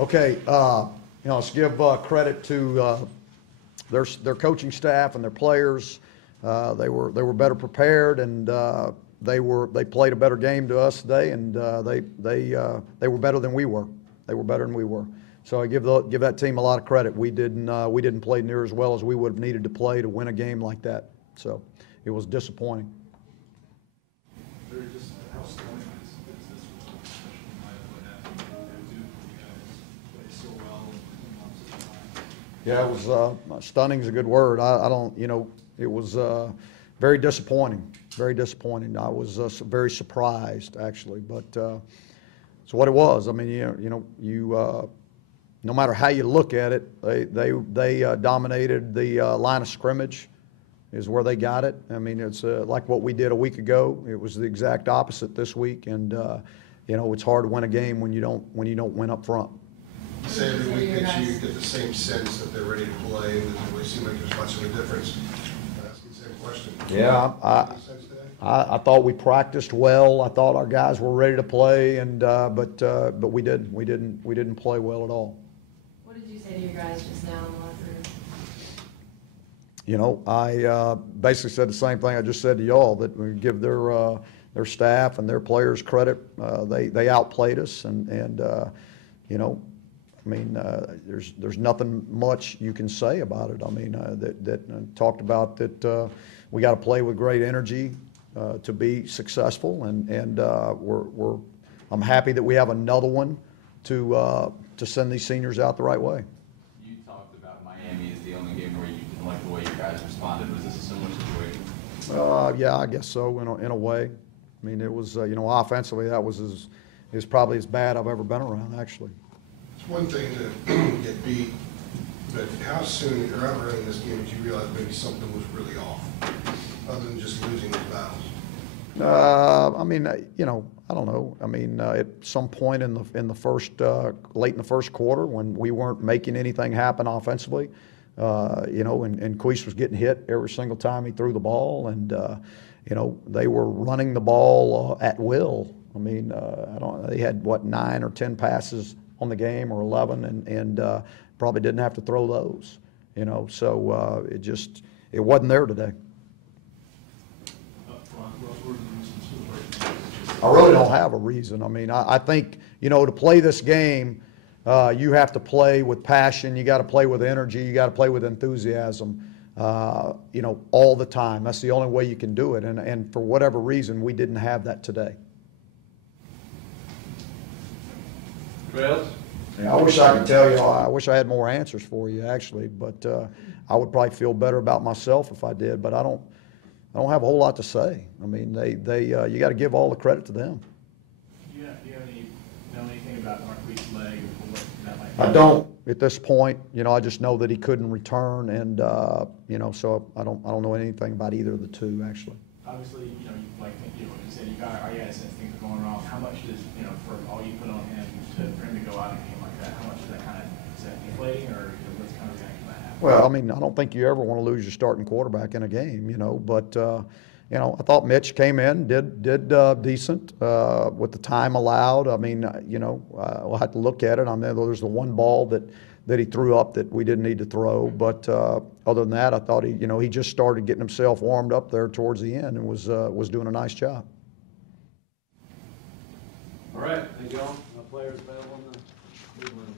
Okay, let's give credit to their coaching staff and their players. They were better prepared, and they played a better game to us today, and they were better than we were. They were better than we were. So I give that team a lot of credit. We didn't play near as well as we would have needed to play to win a game like that. So it was disappointing. Just how stunning is this result, especially in light of what happened at Duke, where you guys played so well and Yeah, it was stunning is a good word. I don't, it was very disappointing. Very disappointing. I was very surprised actually, but it's what it was. I mean, no matter how you look at it, they dominated the line of scrimmage. Is where they got it. I mean, it's like what we did a week ago. It was the exact opposite this week, and it's hard to win a game when you don't win up front. You say every week that you get the same sense that they're ready to play, and it doesn't really seem like there's much of a difference. I ask you the same question. Yeah, I thought we practiced well. I thought our guys were ready to play, and but we didn't play well at all. What did you say to your guys just now in the locker room? I basically said the same thing I just said to y'all, that we give their staff and their players credit. They outplayed us, and there's nothing much you can say about it. I mean, that talked about that we got to play with great energy to be successful, and I'm happy that we have another one to send these seniors out the right way. You talked about Miami as the only game where you didn't like the way you guys responded. Was this a similar situation? Yeah, I guess so, in a way. I mean, it was, offensively, that was probably as bad I've ever been around, actually. It's one thing to get beat, but how soon, or how early in this game did you realize maybe something was really off, other than just losing the battles? I don't know. I mean, at some point in the first, late in the first quarter, when we weren't making anything happen offensively, and Queese was getting hit every single time he threw the ball, and they were running the ball at will. I mean, they had 9 or 10 passes on the game, or 11, and probably didn't have to throw those. So it wasn't there today. I really don't have a reason. I mean, I think, to play this game, you have to play with passion. You got to play with energy. You got to play with enthusiasm, all the time. That's the only way you can do it. And for whatever reason, we didn't have that today. Well, I wish I could tell you. I wish I had more answers for you, actually. But I would probably feel better about myself if I did. But I don't have a whole lot to say. I mean, you got to give all the credit to them. Do you know anything about Marquis's leg or what that might be? I don't at this point. I just know that he couldn't return, and so I don't know anything about either of the two, actually. Obviously, you said you guys sense things are going wrong. How much does for all you put on him for him to go out in a game like that? How much is that kind of deflating, or what's kind of reaction to that happen? Well, I mean, I don't think you ever want to lose your starting quarterback in a game, but I thought Mitch came in, did decent with the time allowed. I mean, we'll have to look at it. I mean, there's the one ball that he threw up that we didn't need to throw, but other than that, I thought he just started getting himself warmed up there towards the end and was doing a nice job. all right, thank you all. My players available in the room.